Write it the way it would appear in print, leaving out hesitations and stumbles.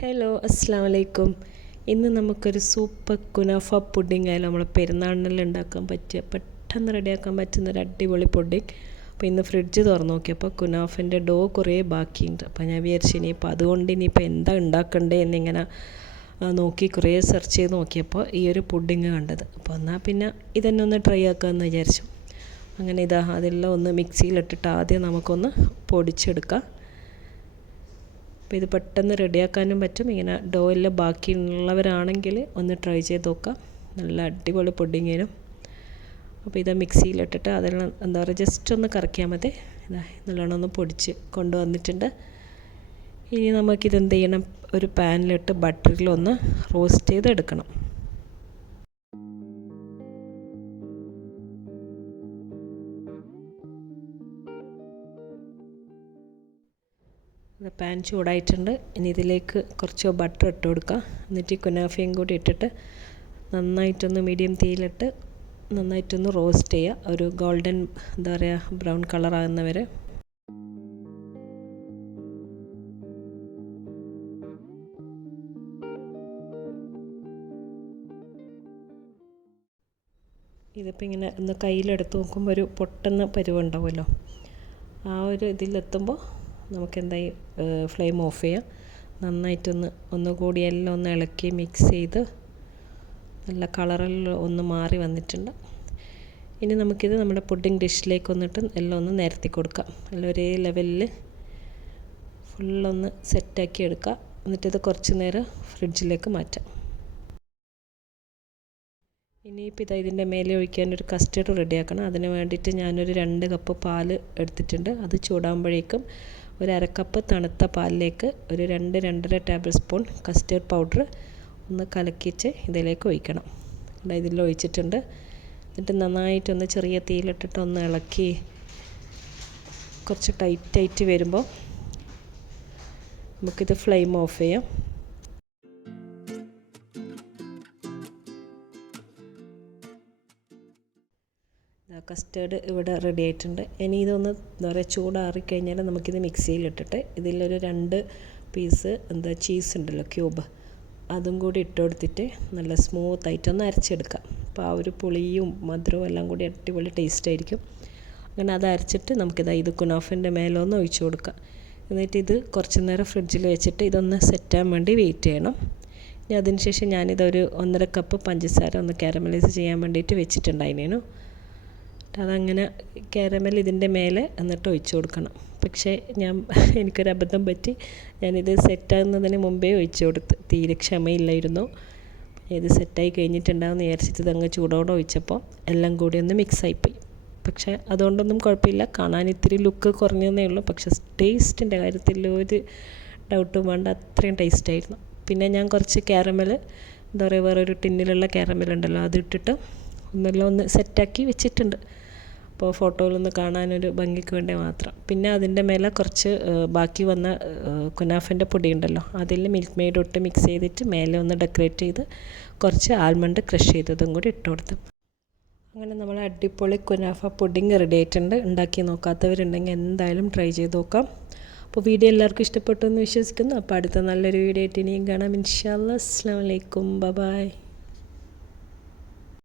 Hello അസ്സാം വലൈക്കും. ഇന്ന് നമുക്കൊരു സൂപ്പർ കുനാഫ പുഡിംഗ് ആയാലും നമ്മൾ പെരുന്നാളിനെല്ലാം ഉണ്ടാക്കാൻ പറ്റിയ പെട്ടെന്ന് റെഡിയാക്കാൻ പറ്റുന്ന ഒരു അടിപൊളി പുഡിംഗ്. അപ്പോൾ ഇന്ന് ഫ്രിഡ്ജ് തുറന്ന് നോക്കിയപ്പോൾ കുനാഫിൻ്റെ ഡോ കുറേ ബാക്കിയുണ്ട്. അപ്പോൾ ഞാൻ വിചാരിച്ചു ഇനിയിപ്പോൾ അതുകൊണ്ട് ഇനിയിപ്പോൾ എന്താ ഉണ്ടാക്കണ്ടേ എന്നിങ്ങനെ നോക്കി കുറേ സെർച്ച് ചെയ്ത് നോക്കിയപ്പോൾ ഈ ഒരു പുഡിംഗ് കണ്ടത്. അപ്പോൾ എന്നാൽ പിന്നെ ഇതന്നെ ഒന്ന് ട്രൈ ആക്കാമെന്ന് വിചാരിച്ചു. അങ്ങനെ അതെല്ലാം ഒന്ന് മിക്സിയിലിട്ടിട്ട് ആദ്യം നമുക്കൊന്ന് പൊടിച്ചെടുക്കാം. അപ്പോൾ ഇത് പെട്ടെന്ന് റെഡിയാക്കാനും പറ്റും. ഇങ്ങനെ ഡോ എല്ലാം ബാക്കിയുള്ളവരാണെങ്കിൽ ഒന്ന് ട്രൈ ചെയ്ത് നോക്കാം. നല്ല അടിപൊളി പുഡിങ്ങിനും. അപ്പോൾ ഇത് മിക്സിയിലിട്ടിട്ട് അതെല്ലാം എന്താ പറയുക ജസ്റ്റ് ഒന്ന് കറക്കിയാൽ മതി. നല്ലോണം ഒന്ന് പൊടിച്ച് കൊണ്ടുവന്നിട്ടുണ്ട്. ഇനി നമുക്കിതെന്ത് ചെയ്യണം, ഒരു പാനിലിട്ട് ബട്ടറിലൊന്ന് റോസ്റ്റ് ചെയ്തെടുക്കണം. പാൻ ചൂടായിട്ടുണ്ട്. ഇനി ഇതിലേക്ക് കുറച്ച് ബട്ടർ ഇട്ട് കൊടുക്കുക. എന്നിട്ട് ഈ കുനാഫയും കൂടി ഇട്ടിട്ട് നന്നായിട്ടൊന്ന് മീഡിയം തീയിലിട്ട് നന്നായിട്ടൊന്ന് റോസ്റ്റ് ചെയ്യുക. ഒരു ഗോൾഡൻ എന്താ പറയുക ബ്രൗൺ കളറാകുന്നവരെ. ഇതിപ്പോൾ ഇങ്ങനെ ഒന്ന് കയ്യിലെടുത്ത് നോക്കുമ്പോൾ ഒരു പൊട്ടുന്ന പരുവുണ്ടാവുമല്ലോ, ആ ഒരു ഇതിലെത്തുമ്പോൾ നമുക്കെന്തായി ഫ്ലെയിം ഓഫ് ചെയ്യാം. നന്നായിട്ടൊന്ന് ഒന്നുകൂടി എല്ലാം ഒന്ന് ഇളക്കി മിക്സ് ചെയ്ത് നല്ല കളറെല്ലാം ഒന്ന് മാറി വന്നിട്ടുണ്ട്. ഇനി നമുക്കിത് നമ്മുടെ പുഡിംഗ് ഡിഷിലേക്ക് വന്നിട്ട് എല്ലാം ഒന്ന് നിരത്തി കൊടുക്കാം. എല്ലാം ഒരേ ലെവലിൽ ഫുള്ളൊന്ന് സെറ്റാക്കി എടുക്കാം. എന്നിട്ടിത് കുറച്ച് നേരം ഫ്രിഡ്ജിലേക്ക് മാറ്റാം. ഇനിയിപ്പോൾ ഇതിൻ്റെ മേലെ ഒഴിക്കാൻ ഒരു കസ്റ്റർഡ് റെഡിയാക്കണം. അതിന് വേണ്ടിയിട്ട് ഞാനൊരു 2 കപ്പ് പാൽ എടുത്തിട്ടുണ്ട്. അത് ചൂടാകുമ്പോഴേക്കും ഒരു അരക്കപ്പ് തണുത്ത പാലിലേക്ക് ഒരു 2-2.5 ടേബിൾ സ്പൂൺ കസ്റ്റർഡ് പൗഡർ ഒന്ന് കലക്കിച്ച് ഇതിലേക്ക് ഒഴിക്കണം. ഇതിൽ ഒഴിച്ചിട്ടുണ്ട്. എന്നിട്ട് നന്നായിട്ടൊന്ന് ചെറിയ തീയിലിട്ടിട്ട് ഒന്ന് ഇളക്കി കുറച്ച് ടൈറ്റായിട്ട് വരുമ്പോൾ നമുക്കിത് ഫ്ലെയിം ഓഫ് ചെയ്യാം. കസ്റ്റേർഡ് ഇവിടെ റെഡി ആയിട്ടുണ്ട്. ഇനി ഇതൊന്ന് എന്താ പറയുക ചൂടാറിക്കഴിഞ്ഞാൽ നമുക്കിത് മിക്സിയിലിട്ടിട്ട് ഇതിലൊരു 2 പീസ് ചീസ് ഉണ്ടല്ലോ ക്യൂബ്, അതും കൂടി ഇട്ട് കൊടുത്തിട്ട് നല്ല സ്മൂത്തായിട്ടൊന്ന് അരച്ചെടുക്കാം. അപ്പോൾ ആ ഒരു പുളിയും മധുരവും എല്ലാം കൂടി അടിപൊളി ടേസ്റ്റ് ആയിരിക്കും. അങ്ങനെ അത് അരച്ചിട്ട് ഇത് കുനാഫിൻ്റെ മേലെ ഒന്ന് ഒഴിച്ചു കൊടുക്കാം. എന്നിട്ട് ഇത് കുറച്ച് നേരം ഫ്രിഡ്ജിൽ വെച്ചിട്ട് ഇതൊന്ന് സെറ്റാൻ വേണ്ടി വെയിറ്റ് ചെയ്യണം. ഇനി അതിന് ശേഷം ഞാനിതൊരു 1.5 കപ്പ് പഞ്ചസാര ഒന്ന് കാരമലൈസ് ചെയ്യാൻ വേണ്ടിയിട്ട് വെച്ചിട്ടുണ്ടായിരുന്നു. അതങ്ങനെ കാരമൽ ഇതിൻ്റെ മേലെ എന്നിട്ട് ഒഴിച്ചു കൊടുക്കണം. പക്ഷേ എനിക്കൊരു അബദ്ധം പറ്റി. ഞാനിത് സെറ്റാകുന്നതിന് മുമ്പേ ഒഴിച്ചു കൊടുത്ത് തീരെ ക്ഷമയില്ലായിരുന്നു. ഇത് സെറ്റായി കഴിഞ്ഞിട്ടുണ്ടാകുമെന്ന് വിചാരിച്ചിട്ട് ഇതങ്ങ് ചൂടോടെ ഒഴിച്ചപ്പോൾ എല്ലാം കൂടി ഒന്ന് മിക്സായിപ്പോയി. പക്ഷേ അതുകൊണ്ടൊന്നും കുഴപ്പമില്ല, കാണാൻ ഇത്തിരി ലുക്ക് കുറഞ്ഞതേ ഉള്ളൂ. പക്ഷേ ടേസ്റ്റിൻ്റെ കാര്യത്തിൽ ഒരു ഡൗട്ടും വേണ്ട, അത്രയും ടേസ്റ്റായിരുന്നു. പിന്നെ ഞാൻ കുറച്ച് കാരമൽ എന്താ പറയുക വേറൊരു ടിന്നിലുള്ള കാരമൽ ഉണ്ടല്ലോ, അതിട്ടിട്ട് ഒന്ന് സെറ്റാക്കി വെച്ചിട്ടുണ്ട്. അപ്പോൾ ഫോട്ടോയിലൊന്ന് കാണാനൊരു ഭംഗിക്ക് വേണ്ടി മാത്രം. പിന്നെ അതിൻ്റെ മേലെ കുറച്ച് ബാക്കി വന്ന കുനാഫിൻ്റെ പൊടി ഉണ്ടല്ലോ, അതിൽ മിൽക്ക് മെയ്ഡ് ഇട്ട് മിക്സ് ചെയ്തിട്ട് മേലെ ഒന്ന് ഡെക്കറേറ്റ് ചെയ്ത് കുറച്ച് ആൽമണ്ട് ക്രഷ് ചെയ്തതും കൂടി ഇട്ട് കൊടുത്തു. അങ്ങനെ നമ്മൾ അടിപൊളി കുനാഫ പുഡിംഗ് റെഡി ആയിട്ടുണ്ട്. ഉണ്ടാക്കി നോക്കാത്തവരുണ്ടെങ്കിൽ എന്തായാലും ട്രൈ ചെയ്ത് നോക്കാം. അപ്പോൾ വീഡിയോ എല്ലാവർക്കും ഇഷ്ടപ്പെട്ടു എന്ന് വിശ്വസിക്കുന്നു. അപ്പോൾ അടുത്ത നല്ലൊരു വീഡിയോ ആയിട്ട് ഇനിയും കാണാം ഇൻഷാ അല്ലാഹ്. അസ്സലാമു അലൈക്കും, ബൈ.